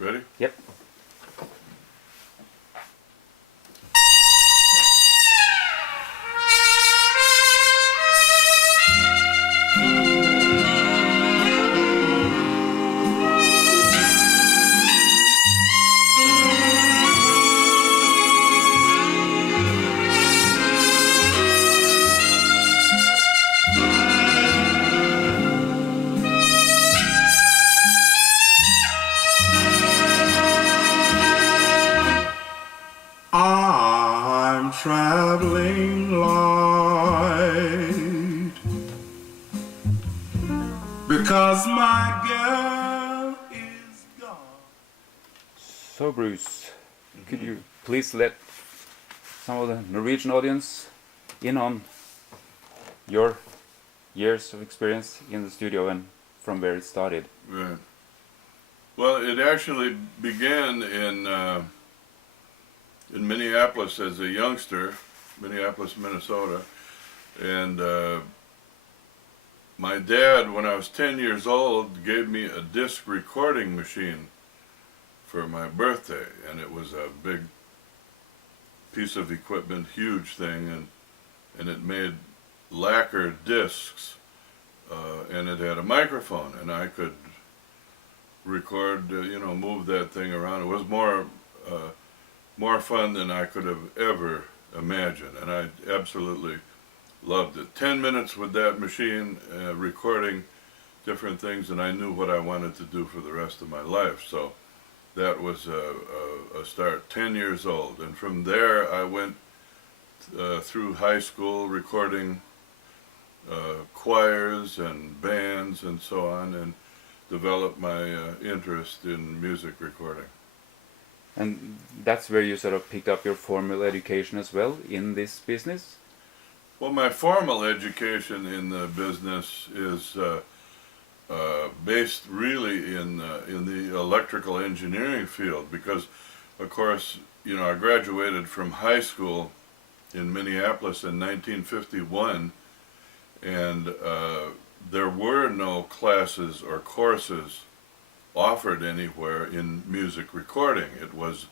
Ready? Yep. I'm traveling light because my girl is gone. So Bruce, could you please let some of the Norwegian audience in on your years of experience in the studio and from where it started? Right. Well, it actually began in Minneapolis as a youngster, Minneapolis, Minnesota, and my dad, when I was 10 years old, gave me a disc recording machine for my birthday, and it was a big piece of equipment, huge thing, and it made lacquer discs, and it had a microphone, and I could record, move that thing around. It was more fun than I could have ever imagined, and I absolutely loved it. 10 minutes with that machine, recording different things, and I knew what I wanted to do for the rest of my life. So that was a start, 10 years old. And from there I went through high school recording choirs and bands and so on, and developed my interest in music recording. And that's where you sort of picked up your formal education as well in this business? Well, my formal education in the business is based really in the electrical engineering field, because, of course, I graduated from high school in Minneapolis in 1951, and there were no classes or courses offered anywhere in music recording. It was,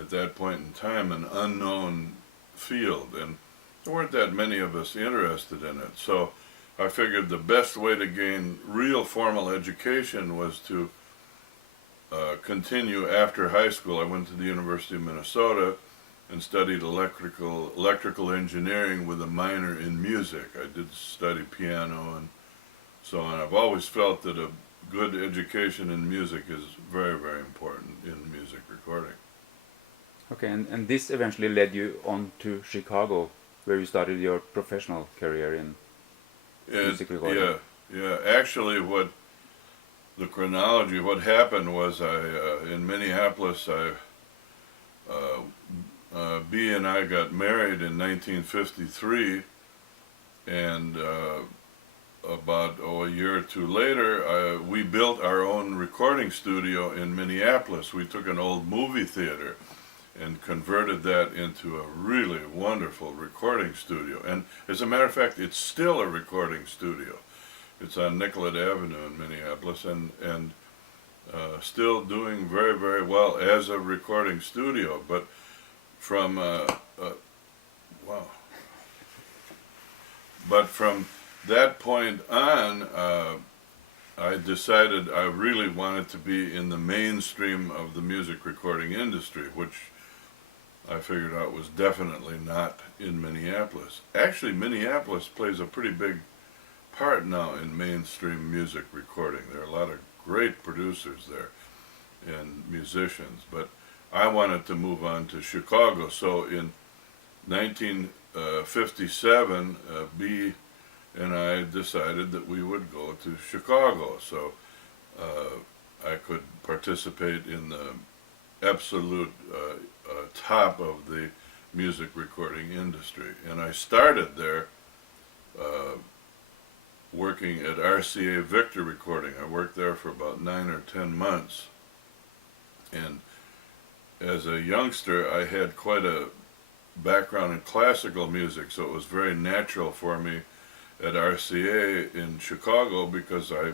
at that point in time, an unknown field, and there weren't that many of us interested in it. So I figured the best way to gain real formal education was to continue after high school. I went to the University of Minnesota and studied electrical engineering with a minor in music. I did study piano and so on. I've always felt that a good education in music is very, very important in music recording. Okay, and this eventually led you on to Chicago, where you started your professional career in music recording. Yeah. Actually, what happened was in Minneapolis, B and I got married in 1953, and about a year or two later, we built our own recording studio in Minneapolis. We took an old movie theater and converted that into a really wonderful recording studio. And as a matter of fact, it's still a recording studio. It's on Nicollet Avenue in Minneapolis, and still doing very, very well as a recording studio. But from that point on, I decided I really wanted to be in the mainstream of the music recording industry, which I figured out was definitely not in Minneapolis. Actually, Minneapolis plays a pretty big part now in mainstream music recording. There are a lot of great producers there and musicians, but I wanted to move on to Chicago. So in 1957, B and I decided that we would go to Chicago, so I could participate in the absolute top of the music recording industry. And I started there working at RCA Victor Recording. I worked there for about 9 or 10 months, and as a youngster I had quite a background in classical music, so it was very natural for me at RCA in Chicago, because I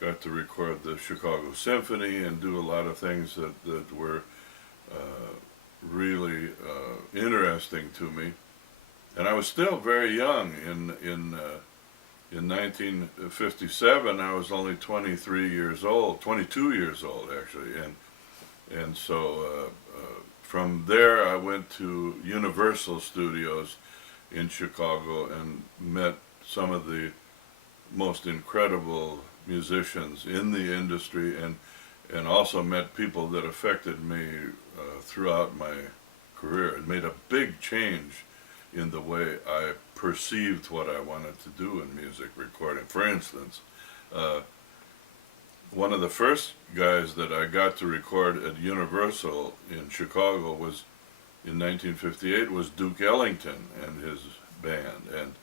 got to record the Chicago Symphony and do a lot of things that were really interesting to me. And I was still very young. In 1957, I was only 23 years old, 22 years old actually, and so from there I went to Universal Studios in Chicago and met some of the most incredible musicians in the industry, and also met people that affected me throughout my career. It made a big change in the way I perceived what I wanted to do in music recording. For instance, one of the first guys that I got to record at Universal in Chicago was in 1958 was Duke Ellington and his band, and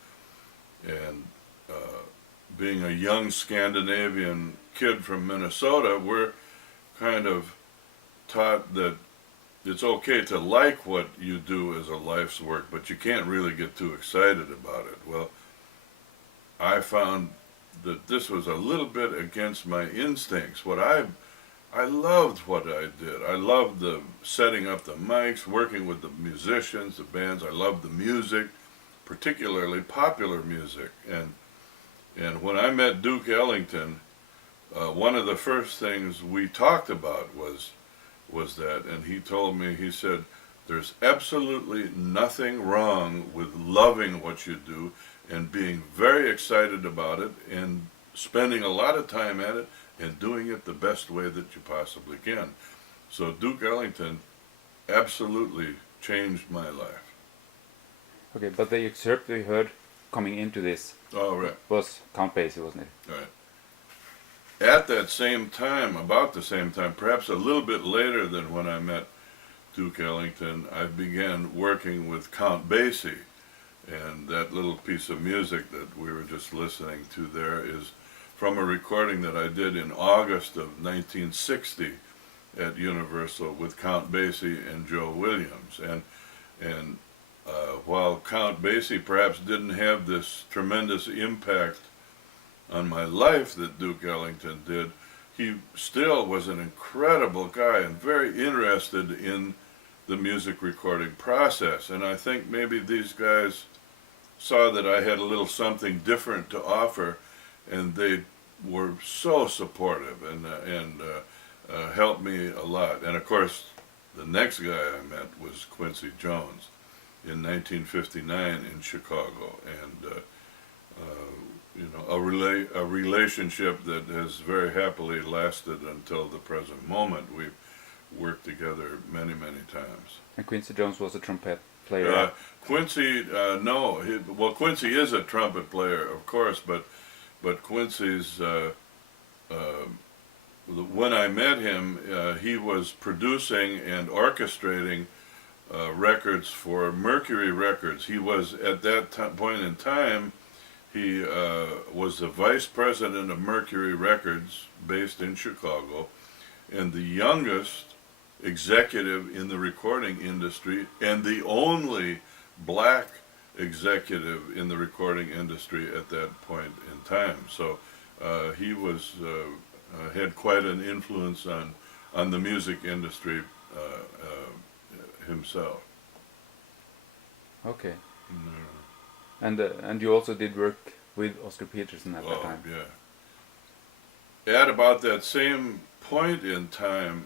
being a young Scandinavian kid from Minnesota, we're kind of taught that it's okay to like what you do as a life's work, but you can't really get too excited about it. Well, I found that this was a little bit against my instincts. I loved what I did. I loved the setting up the mics, working with the musicians, the bands. I loved the music, particularly popular music. And when I met Duke Ellington, one of the first things we talked about was that, and he told me, he said, there's absolutely nothing wrong with loving what you do and being very excited about it and spending a lot of time at it and doing it the best way that you possibly can. So Duke Ellington absolutely changed my life. Okay, but the excerpt we heard coming into this Oh, right. was Count Basie, wasn't it? Right. At that same time, about the same time, perhaps a little bit later than when I met Duke Ellington, I began working with Count Basie. And that little piece of music that we were just listening to there is from a recording that I did in August of 1960 at Universal with Count Basie and Joe Williams. And while Count Basie perhaps didn't have this tremendous impact on my life that Duke Ellington did, he still was an incredible guy and very interested in the music recording process. And I think maybe these guys saw that I had a little something different to offer, and they were so supportive and helped me a lot. And of course, the next guy I met was Quincy Jones in 1959 in Chicago, and you know, a relationship that has very happily lasted until the present moment. We've worked together many, many times. And Quincy Jones was a trumpet player. Quincy, no. Well, Quincy is a trumpet player, of course, but Quincy's, when I met him, he was producing and orchestrating records for Mercury Records. He was, at that point in time, he was the vice president of Mercury Records, based in Chicago, and the youngest executive in the recording industry, and the only black executive in the recording industry at that point in time. So he was had quite an influence on the music industry himself. Okay. And you also did work with Oscar Peterson at that time. Yeah. At about that same point in time,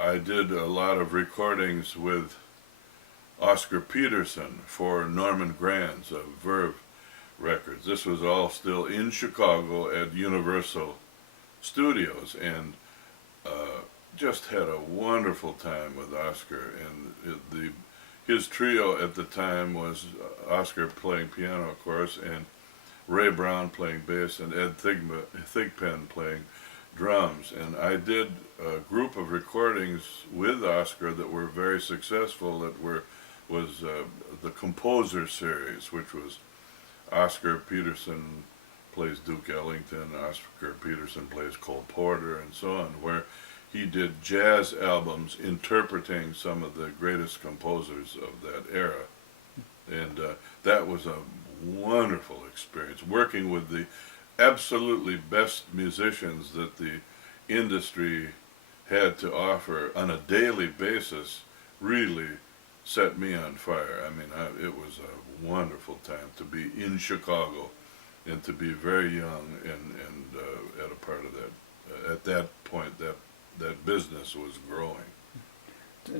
I did a lot of recordings with Oscar Peterson for Norman Granz of Verve Records. This was all still in Chicago at Universal Studios, and just had a wonderful time with Oscar. And his trio at the time was Oscar playing piano, of course, and Ray Brown playing bass, and Ed Thigpen playing drums. And I did a group of recordings with Oscar that were very successful, that was the Composer series, which was Oscar Peterson plays Duke Ellington, Oscar Peterson plays Cole Porter, and so on, where he did jazz albums interpreting some of the greatest composers of that era. And that was a wonderful experience, working with the absolutely best musicians that the industry had to offer on a daily basis really set me on fire. I mean, it was a wonderful time to be in Chicago and to be very young and at a part of that. At that point, that business was growing.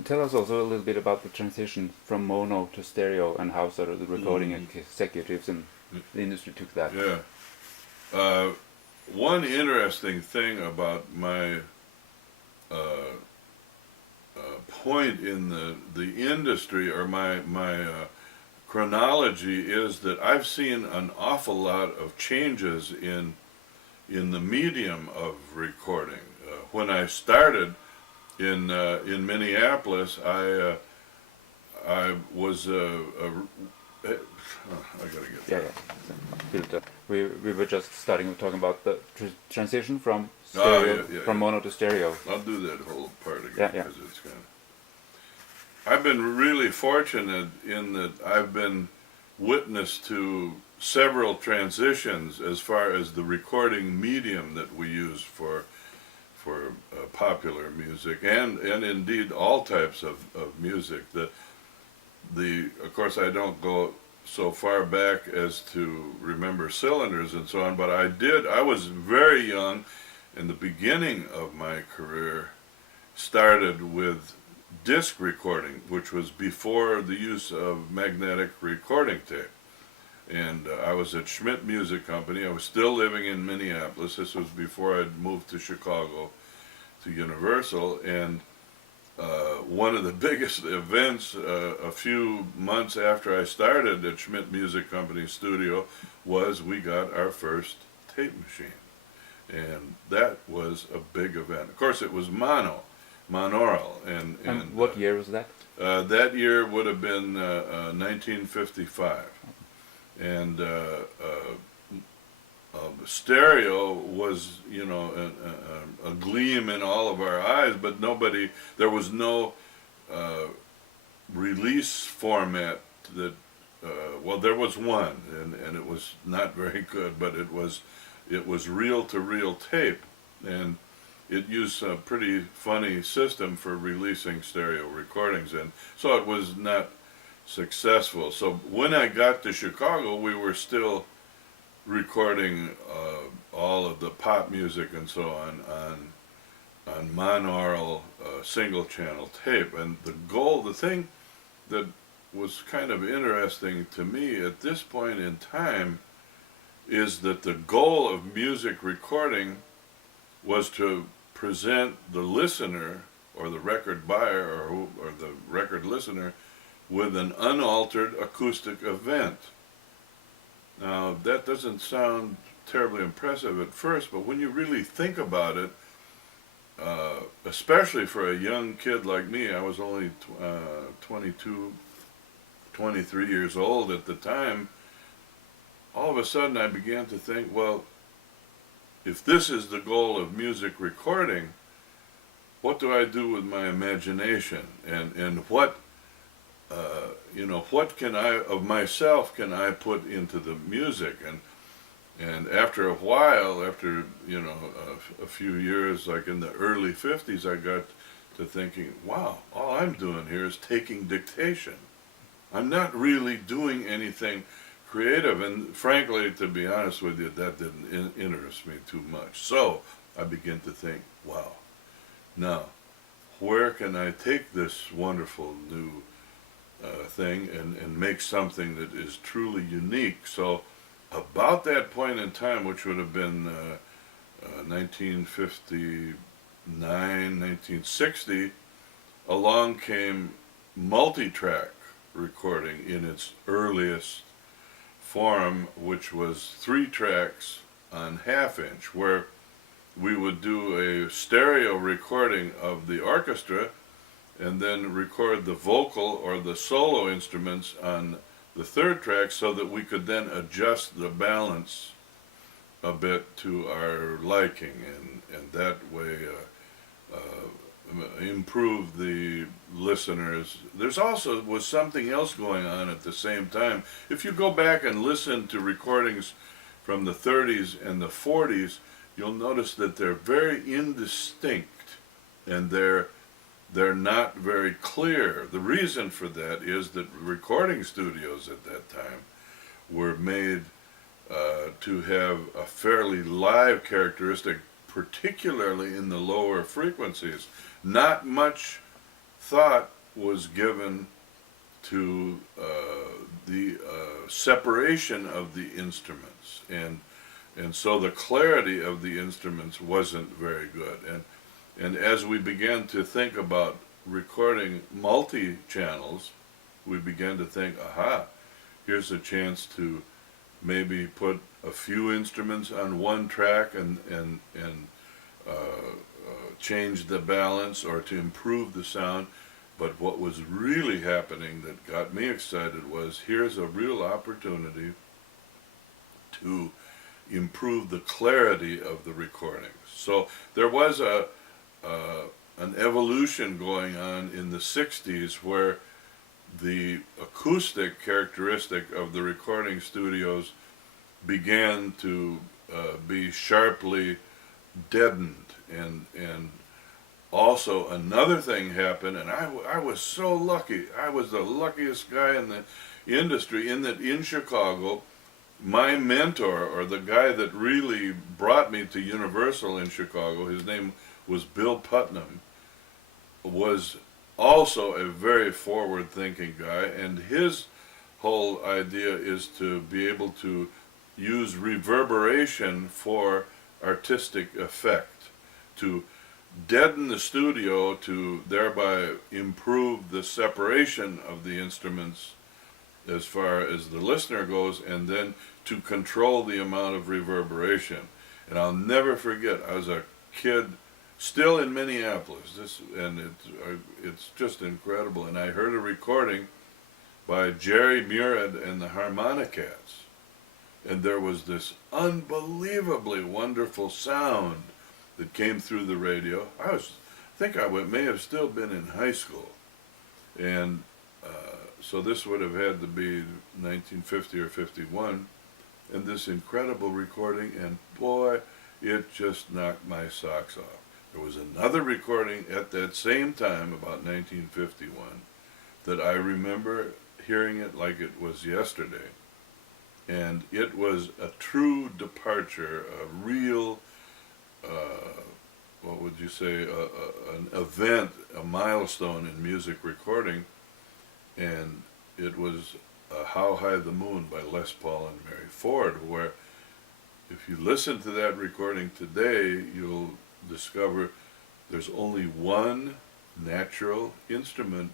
Tell us also a little bit about the transition from mono to stereo and how sort of the recording executives in the industry took that. Yeah. One interesting thing about my point in the industry or my chronology is that I've seen an awful lot of changes in the medium of recording. When I started in Minneapolis, I was I gotta get Yeah, that. yeah. We were just starting talking about the transition from stereo, from mono to stereo. I'll do that whole part again Yeah, yeah. because it's kind of. I've been really fortunate in that I've been witness to several transitions as far as the recording medium that we use for popular music and indeed all types of music. Of course I don't go so far back as to remember cylinders and so on, but I was very young, and the beginning of my career started with disc recording, which was before the use of magnetic recording tape. And I was at Schmidt Music Company. I was still living in Minneapolis. This was before I'd moved to Chicago to Universal, and one of the biggest events a few months after I started at Schmidt Music Company studio was we got our first tape machine, and that was a big event. Of course, it was monaural, and what year was that? that year would have been 1955, and stereo was, you know, a gleam in all of our eyes, but there was no release format that, well, there was one, and it was not very good, but it was reel-to-reel tape, and it used a pretty funny system for releasing stereo recordings, and so it was not successful. So when I got to Chicago, we were still recording all of the pop music and so on monaural single channel tape, and the thing that was kind of interesting to me at this point in time is that the goal of music recording was to present the listener or the record buyer or the record listener with an unaltered acoustic event. Now, that doesn't sound terribly impressive at first, but when you really think about it, especially for a young kid like me, I was only 22, 23 years old at the time, all of a sudden I began to think, well, if this is the goal of music recording, what do I do with my imagination? And what what can I of myself can I put into the music? And after a while, after a few years, like in the early 50s, I got to thinking, wow, all I'm doing here is taking dictation. I'm not really doing anything creative, and frankly, to be honest with you, that didn't interest me too much. So I began to think, wow, now where can I take this wonderful new thing and make something that is truly unique? So about that point in time, which would have been 1959, 1960, along came multi-track recording in its earliest form, which was 3 tracks on half-inch, where we would do a stereo recording of the orchestra and then record the vocal or the solo instruments on the 3rd track so that we could then adjust the balance a bit to our liking, and that way improve the listeners. There's also was something else going on at the same time. If you go back and listen to recordings from from the 30s and the 40s, you'll notice that they're very indistinct and they're not very clear. The reason for that is that recording studios at that time were made to have a fairly live characteristic, particularly in the lower frequencies. Not much thought was given to the separation of the instruments, and so the clarity of the instruments wasn't very good. And as we began to think about recording multi-channels, we began to think, aha, here's a chance to maybe put a few instruments on one track and change the balance or to improve the sound. But what was really happening that got me excited was here's a real opportunity to improve the clarity of the recordings. So there was an evolution going on in the 60s where the acoustic characteristic of the recording studios began to be sharply deadened, and also another thing happened, and I was so lucky. I was the luckiest guy in the industry in that in Chicago, my mentor, or the guy that really brought me to Universal in Chicago, his name was Bill Putnam, was also a very forward-thinking guy, and his whole idea is to be able to use reverberation for artistic effect, to deaden the studio to thereby improve the separation of the instruments as far as the listener goes, and then to control the amount of reverberation. And I'll never forget, I was a kid still in Minneapolis, it's just incredible, and I heard a recording by Jerry Murad and the Harmonicats, and there was this unbelievably wonderful sound that came through the radio. I think I may have still been in high school, and so this would have had to be 1950 or 51, and this incredible recording, and boy, it just knocked my socks off. There was another recording at that same time, about 1951, that I remember hearing it like it was yesterday, and it was a true departure, a real what would you say, an event, a milestone in music recording, and it was How High the Moon by Les Paul and Mary Ford, where if you listen to that recording today, you'll discover there's only one natural instrument,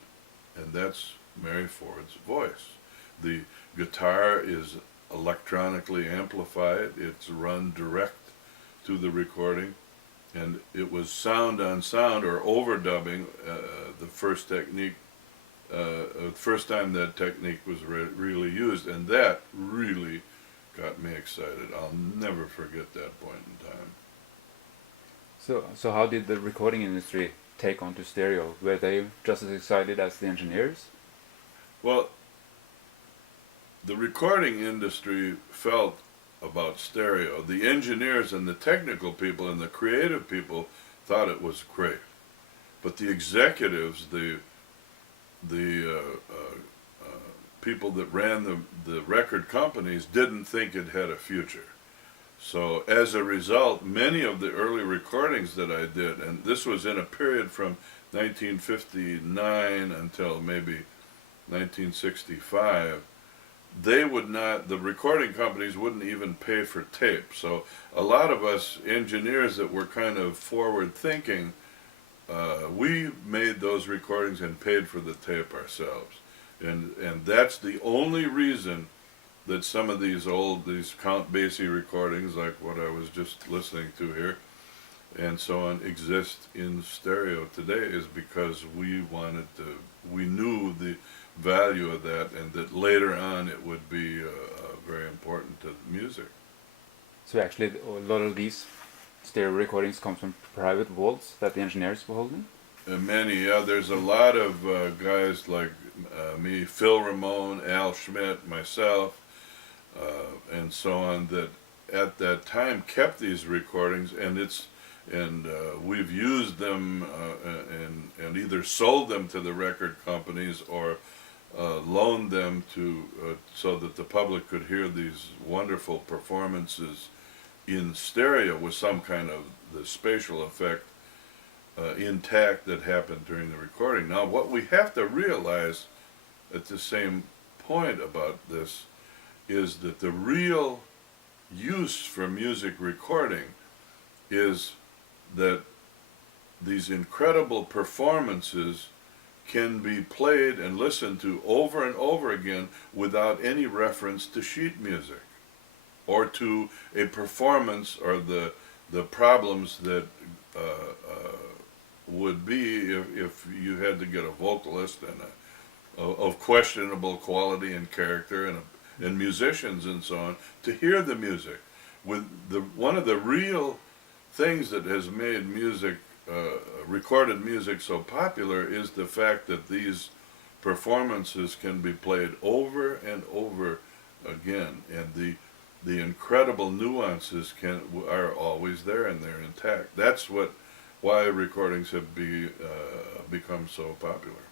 and that's Mary Ford's voice. The guitar is electronically amplified, it's run direct to the recording, and it was sound on sound, or overdubbing, the first technique, first time that technique was really used, and that really got me excited. I'll never forget that point in time. So how did the recording industry take on to stereo? Were they just as excited as the engineers? Well, the recording industry felt about stereo. The engineers and the technical people and the creative people thought it was great, but the executives, the people that ran the record companies didn't think it had a future. So as a result, many of the early recordings that I did, and this was in a period from 1959 until maybe 1965, the recording companies wouldn't even pay for tape. So a lot of us engineers that were kind of forward thinking, we made those recordings and paid for the tape ourselves. And that's the only reason that some of these Count Basie recordings, like what I was just listening to here, and so on, exist in stereo today, is because we knew the value of that, and that later on it would be very important to music. So actually a lot of these stereo recordings come from private vaults that the engineers were holding? Many, yeah. There's a lot of guys like me, Phil Ramone, Al Schmidt, myself, and so on, that at that time kept these recordings, and we've used them and either sold them to the record companies or loaned them to so that the public could hear these wonderful performances in stereo with some kind of the spatial effect intact that happened during the recording. Now, what we have to realize at the same point about this is that the real use for music recording is that these incredible performances can be played and listened to over and over again without any reference to sheet music or to a performance or the problems that would be if you had to get a vocalist and of questionable quality and character and musicians and so on to hear the music. One of the real things that has made music, recorded music, so popular is the fact that these performances can be played over and over again, and the incredible nuances are always there and they're intact. That's why recordings have become so popular.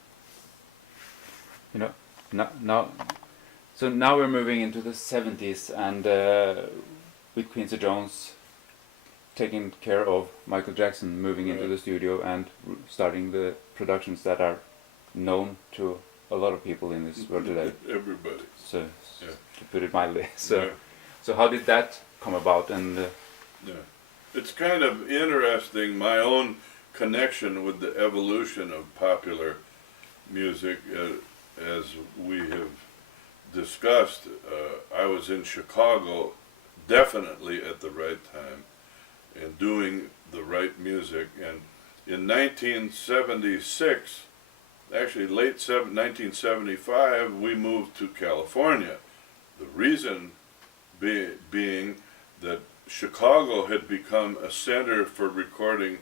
You know, now we're moving into the 70s, and with Quincy Jones taking care of Michael Jackson, moving into the studio and starting the productions that are known to a lot of people in this world today. Everybody. So, Yeah. to put it mildly. So, Yeah. so how did that come about? And Yeah. It's kind of interesting, my own connection with the evolution of popular music. As we have discussed, I was in Chicago definitely at the right time and doing the right music. And in 1976, actually late 1975, we moved to California. The reason being that Chicago had become a center for recording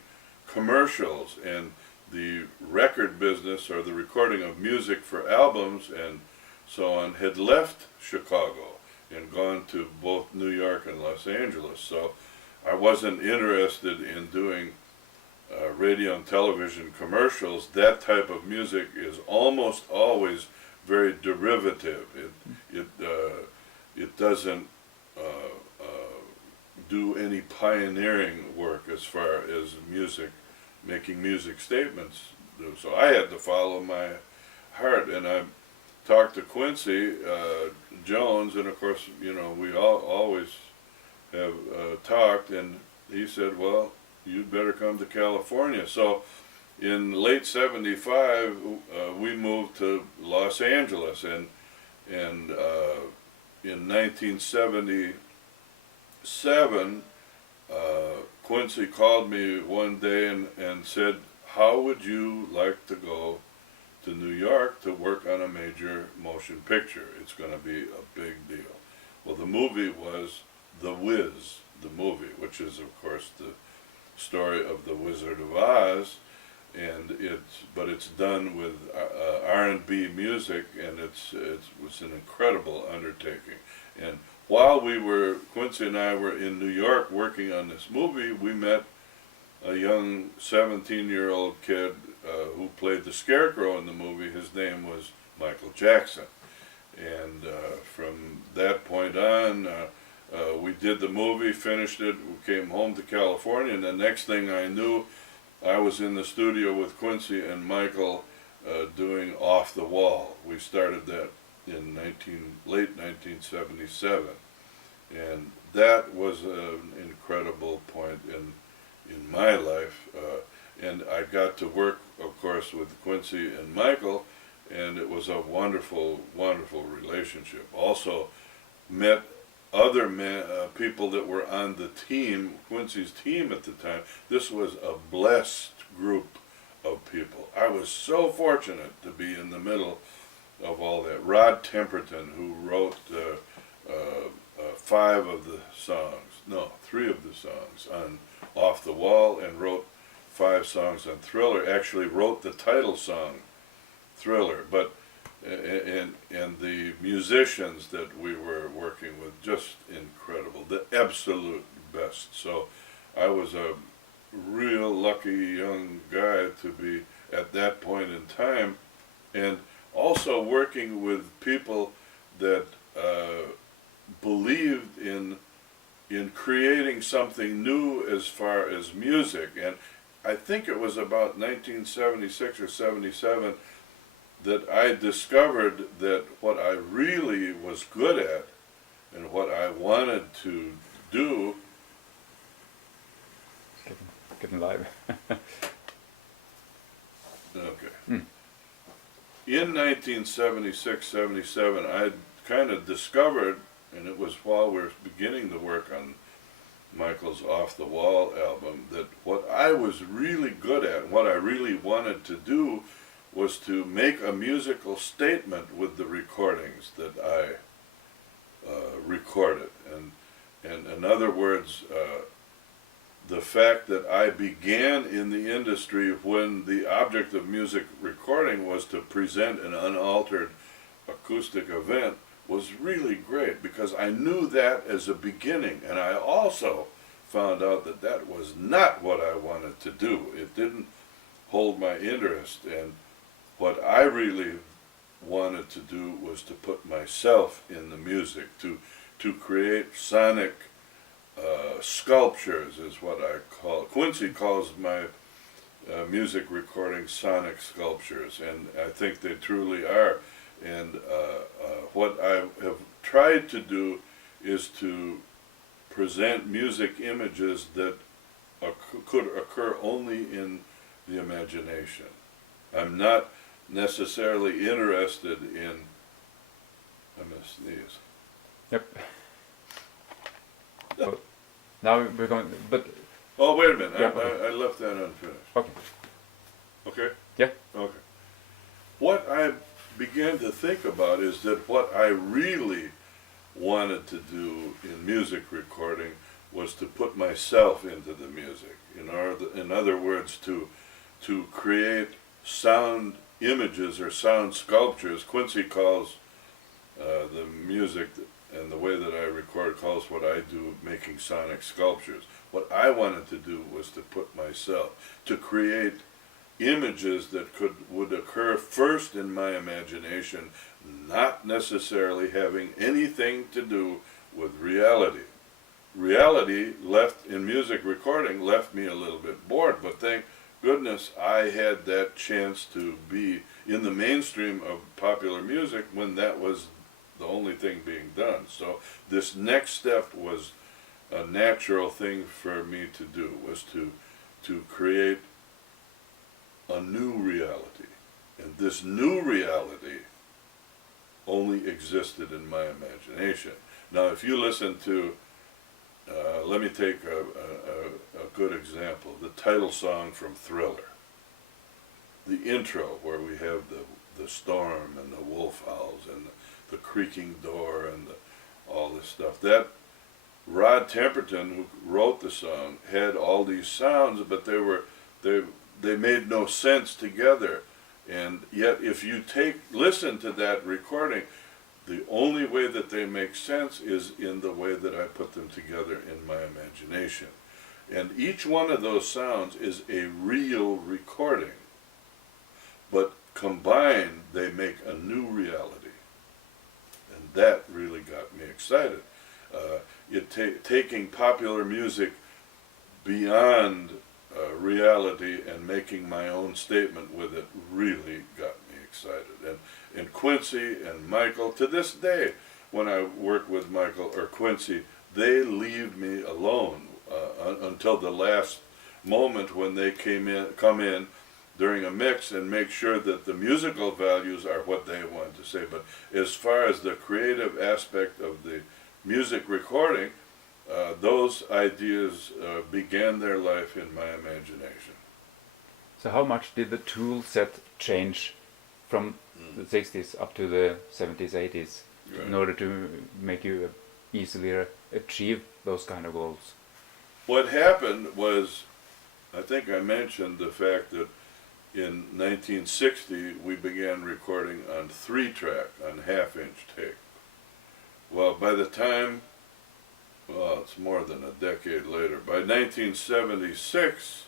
commercials, and the record business, or the recording of music for albums and so on, had left Chicago and gone to both New York and Los Angeles. So I wasn't interested in doing radio and television commercials. That type of music is almost always very derivative. It doesn't do any pioneering work as far as music, making music statements do. So I had to follow my heart, and I talked to Quincy Jones, and of course, you know, we always have talked, and he said, well, you'd better come to California. So in late 75, we moved to Los Angeles, and in 1977, Quincy called me one day and said, how would you like to go to New York to work on a major motion picture? It's going to be a big deal. Well, the movie was The Wiz, the movie, which is, of course, the story of the Wizard of Oz, and it's done with R&B music, and it was an incredible undertaking. And while Quincy and I were in New York working on this movie, we met a young 17-year-old kid who played the Scarecrow in the movie. His name was Michael Jackson. And from that point on, we did the movie, finished it, we came home to California, and the next thing I knew, I was in the studio with Quincy and Michael doing Off the Wall. We started that in late 1977, and that was an incredible point in my life, and I got to work, of course, with Quincy and Michael, and it was a wonderful, wonderful relationship. Also met other people that were on the team, Quincy's team at the time. This was a blessed group of people. I was so fortunate to be in the middle of all that. Rod Temperton, who wrote 3 of the songs on Off the Wall, and wrote 5 songs on Thriller, actually wrote the title song, Thriller. But and the musicians that we were working with, just incredible, the absolute best. So I was a real lucky young guy to be at that point in time, and also working with people that believed in creating something new as far as music. And I think it was about 1976 or 77 that I discovered that what I really was good at and what I wanted to do. Getting live. Okay. In 1976, 77, I kind of discovered, and it was while we were beginning to work on Michael's Off the Wall album, that what I was really good at, what I really wanted to do, was to make a musical statement with the recordings that I recorded. And in other words, the fact that I began in the industry when the object of music recording was to present an unaltered acoustic event was really great, because I knew that as a beginning, and I also found out that that was not what I wanted to do. It didn't hold my interest, and what I really wanted to do was to put myself in the music, to create sonic sculptures is what I call it. Quincy calls my music recording sonic sculptures, and I think they truly are. And what I have tried to do is to present music images that could occur only in the imagination. I'm not necessarily interested in, I'm going to sneeze. Yep. So now we're going, but Oh, wait a minute, yeah, okay. I left that unfinished. Okay. Okay? Yeah. Okay. What I began to think about is that what I really wanted to do in music recording was to put myself into the music. In other words, to create sound images or sound sculptures. Quincy calls the music and the way that I record, calls what I do making sonic sculptures. What I wanted to do was to put myself, to create images that would occur first in my imagination, not necessarily having anything to do with reality. Reality left in music recording left me a little bit bored, but thank goodness I had that chance to be in the mainstream of popular music when that was the only thing being done. So this next step was a natural thing for me to do, was to create a new reality. And this new reality only existed in my imagination. Now, if you listen to, let me take a good example, the title song from Thriller. The intro, where we have the storm and the wolf howls and the creaking door and all this stuff. That Rod Temperton, who wrote the song, had all these sounds, but they made no sense together. And yet, if you listen to that recording, the only way that they make sense is in the way that I put them together in my imagination. And each one of those sounds is a real recording, but combined they make a new reality. And that really got me excited. Taking popular music beyond reality and making my own statement with it really got me excited. And Quincy and Michael, to this day, when I work with Michael or Quincy, they leave me alone until the last moment when they come in during a mix and make sure that the musical values are what they want to say. But as far as the creative aspect of the music recording, those ideas began their life in my imagination. so how much did the tool set change from the 60s up to the 70s, 80s Right. in order to make you easily achieve those kind of goals? What happened was, I think I mentioned the fact that in 1960, we began recording on 3-track, on half-inch tape. Well, by the time, well, it's more than a decade later. By 1976,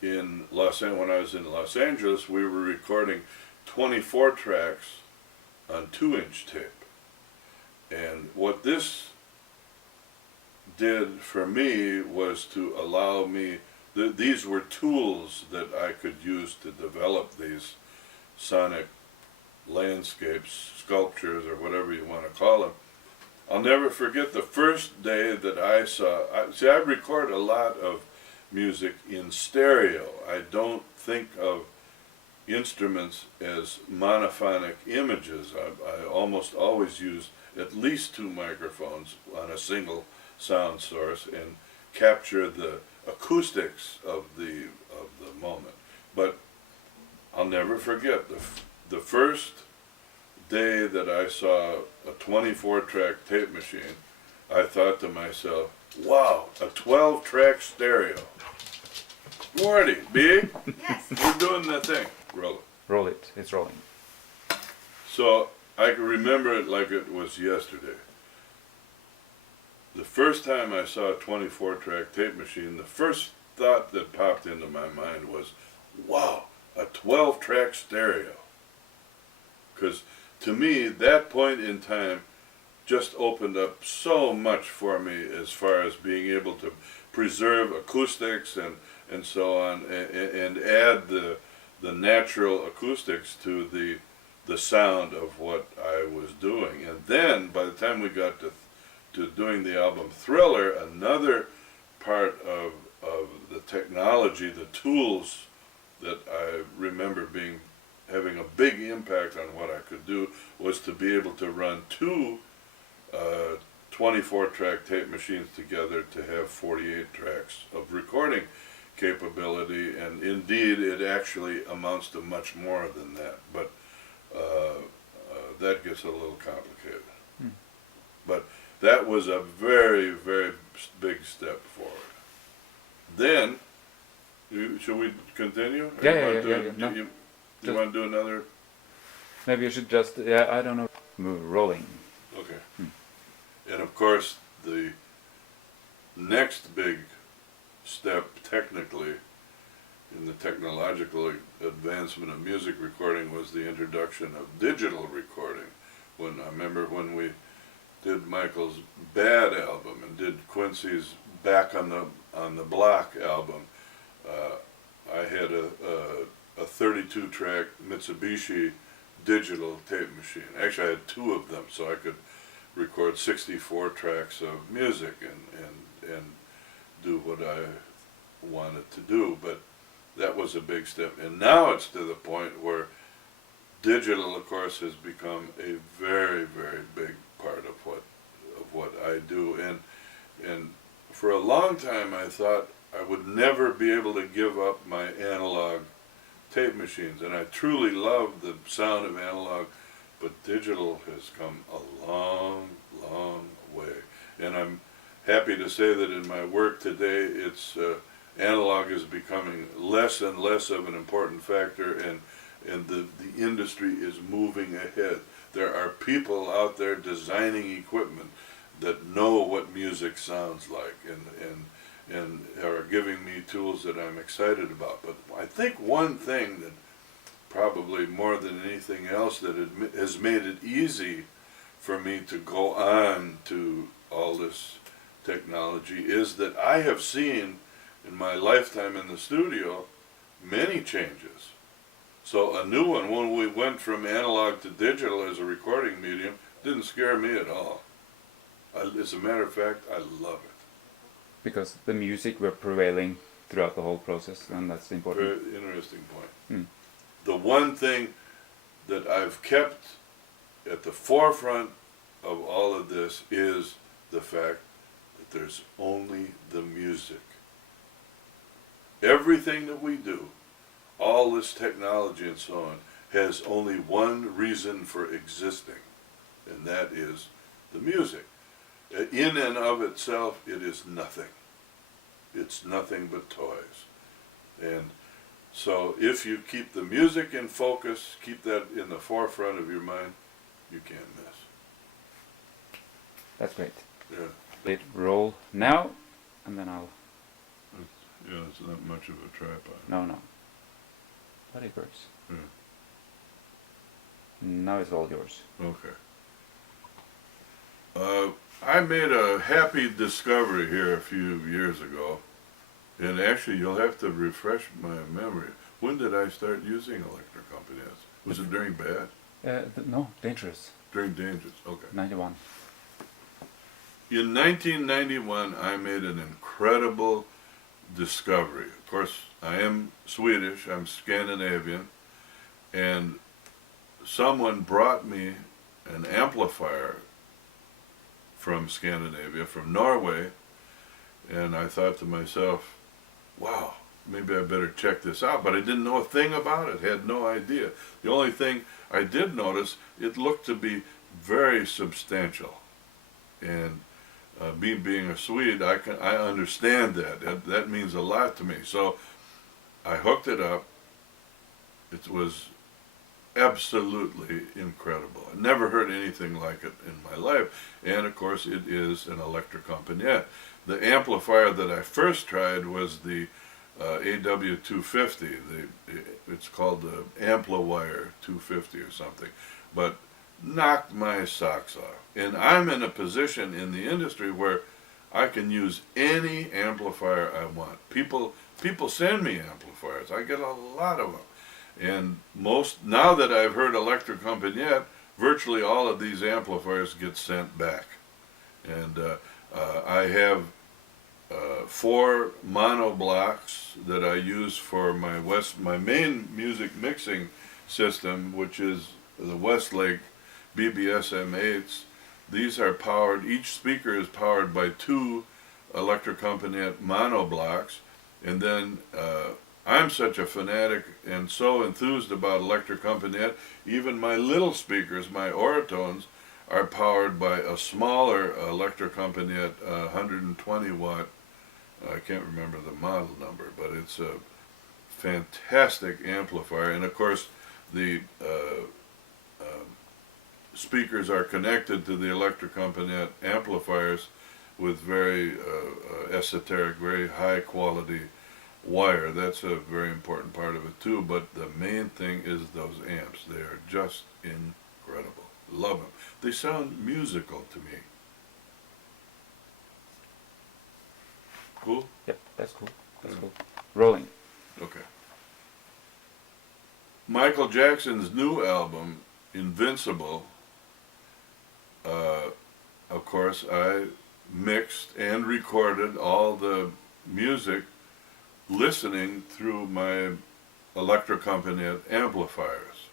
when I was in Los Angeles, we were recording 24 tracks on 2-inch tape. And what this did for me was to allow me, these were tools that I could use to develop these sonic landscapes, sculptures, or whatever you want to call them. I'll never forget the first day that I record a lot of music in stereo. I don't think of instruments as monophonic images. I almost always use at least 2 microphones on a single sound source and capture the acoustics of the moment. But I'll never forget the first day that I saw a 24-track tape machine. I thought to myself, wow, a 12-track stereo. Morty, B, Yes. we're doing that thing. Roll it. Roll it. It's rolling. So I can remember it like it was yesterday. The first time I saw a 24-track tape machine, the first thought that popped into my mind was, wow, a 12-track stereo. Because to me, that point in time just opened up so much for me as far as being able to preserve acoustics and so on, and add the natural acoustics to the sound of what I was doing. And then by the time we got to doing the album Thriller, another part of the technology, the tools that I remember having a big impact on what I could do was to be able to run 2 24-track tape machines together to have 48 tracks of recording capability, and indeed it actually amounts to much more than that, but that gets a little complicated. But that was a very, very big step forward. Then, should we continue? Or Yeah, you wanna No. you want to do another? Maybe you should just, yeah, I don't know. Move rolling. Okay. And of course, the next big step technically in the technological advancement of music recording was the introduction of digital recording. I remember when we did Michael's Bad album and did Quincy's Back on the Block album, I had a 32-track Mitsubishi digital tape machine. Actually, I had 2 of them, so I could record 64 tracks of music and do what I wanted to do. But that was a big step. And now it's to the point where digital, of course, has become a very, very big part of what I do. And for a long time, I thought I would never be able to give up my analog tape machines, and I truly love the sound of analog, but digital has come a long, long way. And I'm happy to say that in my work today, analog is becoming less and less of an important factor, and the industry is moving ahead. There are people out there designing equipment that know what music sounds like, and are giving me tools that I'm excited about. But I think one thing that probably more than anything else that has made it easy for me to go on to all this technology is that I have seen in my lifetime in the studio many changes. So a new one, when we went from analog to digital as a recording medium, didn't scare me at all. As a matter of fact, I love it. Because the music were prevailing throughout the whole process, and that's important. Very interesting point. The one thing that I've kept at the forefront of all of this is the fact that there's only the music. Everything that we do, all this technology and so on, has only one reason for existing, and that is the music. In and of itself, it is nothing. It's nothing but toys. And So if you keep the music in focus, keep that in the forefront of your mind, you can't miss. That's great. Yeah, Let roll now, and then I'll. yeah, it's not much of a tripod. No. But it works. Yeah. Now it's all yours. Okay. I made a happy discovery here a few years ago, and actually you'll have to refresh my memory. When did I start using electric companies? Was it during bad? No, dangerous. During dangers? Okay. 91. In 1991, I made an incredible discovery. Of course, I am Swedish, I'm Scandinavian, and someone brought me an amplifier from Scandinavia, from Norway, and I thought to myself, wow, maybe I better check this out. But I didn't know a thing about it, had no idea. The only thing I did notice, it looked to be very substantial. And me being a Swede, I understand that. That means a lot to me. So I hooked it up. It was absolutely incredible. I never heard anything like it in my life. And of course it is an electric compagnie. The amplifier that I first tried was the AW250. It's called the Ampliwire 250 or something. But knocked my socks off. And I'm in a position in the industry where I can use any amplifier I want. People send me amplifiers. I get a lot of them. And now that I've heard Electric Compagnie, virtually all of these amplifiers get sent back. And I have 4 mono blocks that I use for my main music mixing system, which is the Westlake BBS-M8s. These are powered, each speaker is powered by 2 Electric Compagnie mono blocks. And then I'm such a fanatic and so enthused about Electric Compagnie, even my little speakers, my Oratones, are powered by a smaller Electric Compagnie 120 watt, I can't remember the model number, but it's a fantastic amplifier. And of course the speakers are connected to the Electric Compagnie amplifiers with very esoteric, very high quality wire. That's a very important part of it too, but the main thing is those amps. They are just incredible. Love them. They sound musical to me. Cool? Yep, that's cool. That's cool. Rolling. Okay. Michael Jackson's new album, Invincible, of course, I mixed and recorded all the music listening through my Electric Compagnie amplifiers.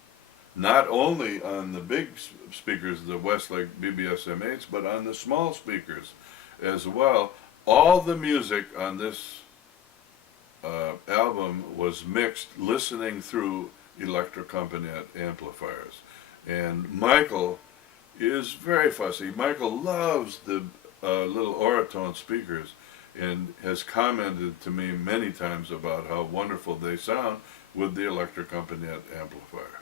Not only on the big speakers, the Westlake BBS-M8s, but on the small speakers as well. All the music on this album was mixed listening through Electric Compagnie amplifiers. And Michael is very fussy. Michael loves the little Oratone speakers and has commented to me many times about how wonderful they sound with the Electric Compagnie amplifier.